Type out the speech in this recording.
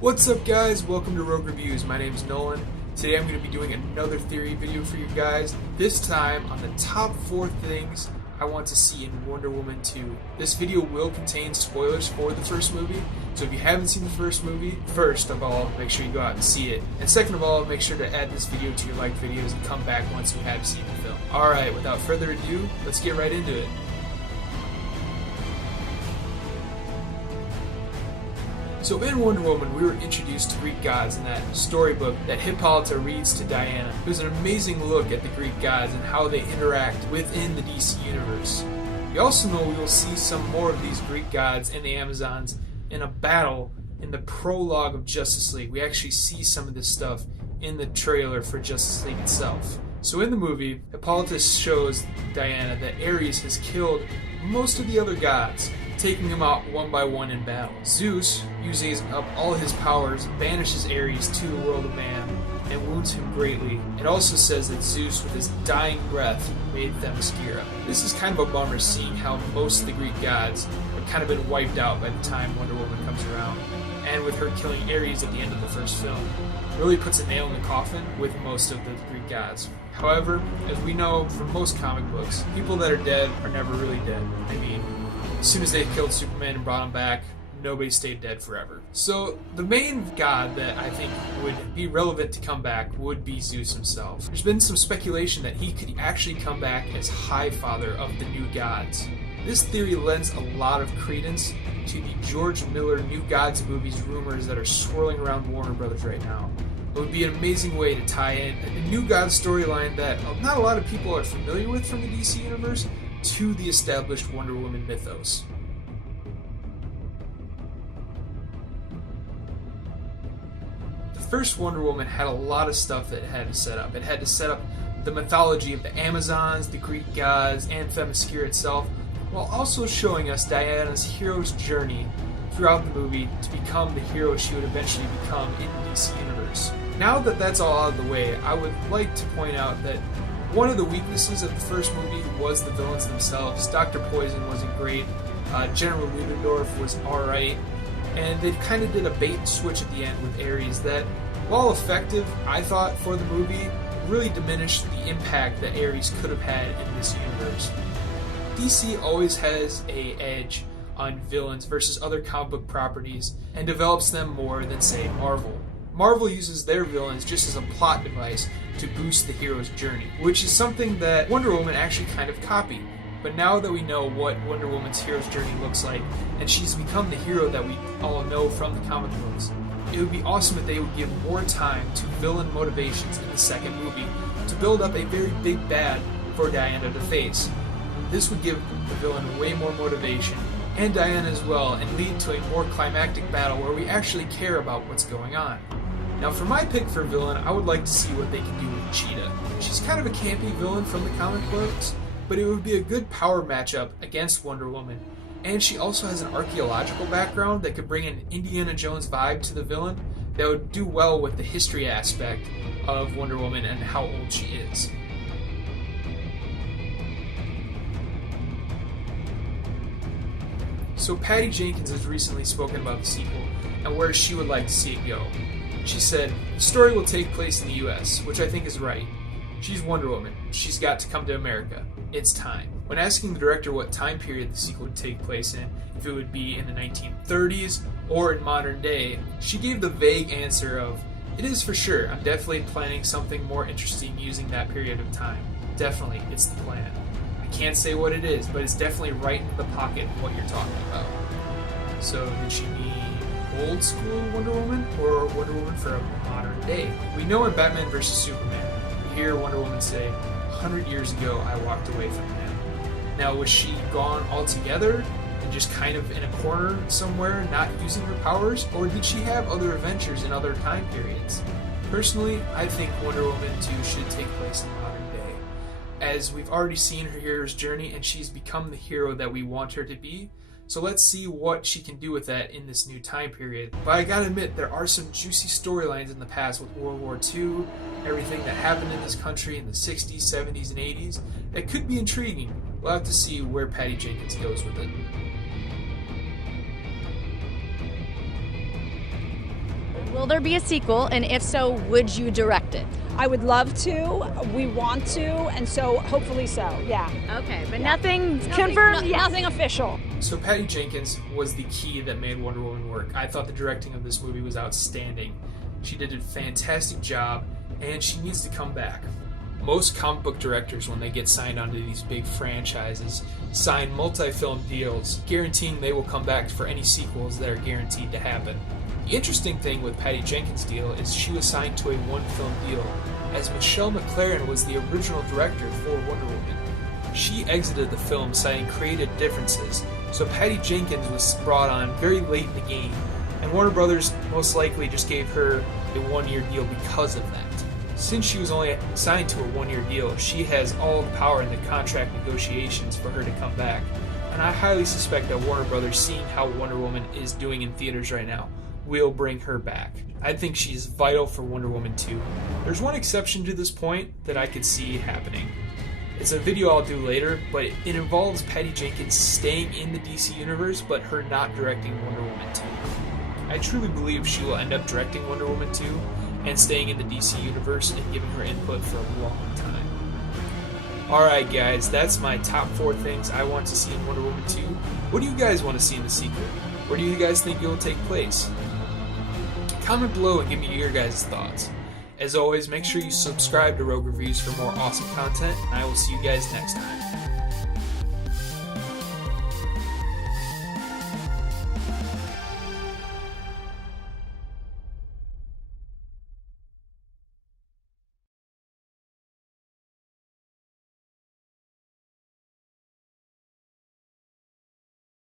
What's up guys, welcome to Rogue Reviews. My name is Nolan. Today I'm going to be doing another theory video for you guys, this time on the top 4 things I want to see in Wonder Woman 2. This video will contain spoilers for the first movie, so if you haven't seen the first movie, first of all, make sure you go out and see it. And second of all, make sure to add this video to your liked videos and come back once you have seen the film. Alright, without further ado, let's get right into it. So in Wonder Woman, we were introduced to Greek gods in that storybook that Hippolyta reads to Diana. It was an amazing look at the Greek gods and how they interact within the DC universe. We also know we will see some more of these Greek gods and the Amazons in a battle in the prologue of Justice League. We actually see some of this stuff in the trailer for Justice League itself. So in the movie, Hippolyta shows Diana that Ares has killed most of the other gods, taking him out one by one in battle. Zeus, using up all his powers, banishes Ares to the world of man and wounds him greatly. It also says that Zeus, with his dying breath, made Themyscira. This is kind of a bummer, seeing how most of the Greek gods have kind of been wiped out by the time Wonder Woman comes around, and with her killing Ares at the end of the first film. Really puts a nail in the coffin with most of the Greek gods. However, as we know from most comic books, people that are dead are never really dead. I mean, as soon as they killed Superman and brought him back, nobody stayed dead forever. So the main god that I think would be relevant to come back would be Zeus himself. There's been some speculation that he could actually come back as High Father of the new gods. This theory lends a lot of credence to the George Miller New Gods movies rumors that are swirling around Warner Brothers right now. It would be an amazing way to tie in a New Gods storyline that not a lot of people are familiar with from the DC universe to the established Wonder Woman mythos. The first Wonder Woman had a lot of stuff that it had to set up. It had to set up the mythology of the Amazons, the Greek gods, and Themyscira itself, while also showing us Diana's hero's journey throughout the movie to become the hero she would eventually become in the DC universe. Now that that's all out of the way, I would like to point out that one of the weaknesses of the first movie was the villains themselves. Dr. Poison wasn't great, General Ludendorff was alright, and they kind of did a bait and switch at the end with Ares that, while effective, I thought, for the movie, really diminished the impact that Ares could have had in this universe. DC always has an edge on villains versus other comic book properties and develops them more than, say, Marvel. Marvel uses their villains just as a plot device to boost the hero's journey, which is something that Wonder Woman actually kind of copied. But now that we know what Wonder Woman's hero's journey looks like, and she's become the hero that we all know from the comic books, it would be awesome if they would give more time to villain motivations in the second movie to build up a very big bad for Diana to face. This would give the villain way more motivation, and Diana as well, and lead to a more climactic battle where we actually care about what's going on. Now for my pick for villain, I would like to see what they can do with Cheetah. She's kind of a campy villain from the comic books, but it would be a good power matchup against Wonder Woman. And she also has an archaeological background that could bring an Indiana Jones vibe to the villain that would do well with the history aspect of Wonder Woman and how old she is. So Patty Jenkins has recently spoken about the sequel and where she would like to see it go. She said, "The story will take place in the US, which I think is right. She's Wonder Woman. She's got to come to America. It's time." When asking the director what time period the sequel would take place in, if it would be in the 1930s or in modern day, she gave the vague answer of, "It is for sure. I'm definitely planning something more interesting using that period of time. Definitely, it's the plan. I can't say what it is, but it's definitely right in the pocket of what you're talking about." So did she mean old school Wonder Woman or Wonder Woman for a modern day? We know in Batman vs. Superman, we hear Wonder Woman say, "100 years ago I walked away from him." Now was she gone altogether and just kind of in a corner somewhere not using her powers, or did she have other adventures in other time periods? Personally, I think Wonder Woman 2 should take place in modern day, as we've already seen her hero's journey and she's become the hero that we want her to be. So let's see what she can do with that in this new time period. But I gotta admit, there are some juicy storylines in the past with World War II, everything that happened in this country in the 60s, 70s, and 80s, that could be intriguing. We'll have to see where Patty Jenkins goes with it. Will there be a sequel? And if so, would you direct it? I would love to. We want to, and so hopefully so. Yeah. Okay, but nothing confirmed yet. Nothing official. So Patty Jenkins was the key that made Wonder Woman work. I thought the directing of this movie was outstanding. She did a fantastic job, and she needs to come back. Most comic book directors, when they get signed onto these big franchises, sign multi-film deals, guaranteeing they will come back for any sequels that are guaranteed to happen. The interesting thing with Patty Jenkins' deal is she was signed to a one-film deal, as Michelle MacLaren was the original director for Wonder Woman. She exited the film citing creative differences, so Patty Jenkins was brought on very late in the game, and Warner Brothers most likely just gave her a one-year deal because of that. Since she was only signed to a one-year deal, she has all the power in the contract negotiations for her to come back, and I highly suspect that Warner Brothers, seeing how Wonder Woman is doing in theaters right now, will bring her back. I think she's vital for Wonder Woman 2. There's one exception to this point that I could see happening. It's a video I'll do later, but it involves Patty Jenkins staying in the DC universe, but her not directing Wonder Woman 2. I truly believe she will end up directing Wonder Woman 2 and staying in the DC universe and giving her input for a long time. Alright guys, that's my top 4 things I want to see in Wonder Woman 2. What do you guys want to see in the sequel? Where do you guys think it will take place? Comment below and give me your guys' thoughts. As always, make sure you subscribe to Rogue Reviews for more awesome content, and I will see you guys next time.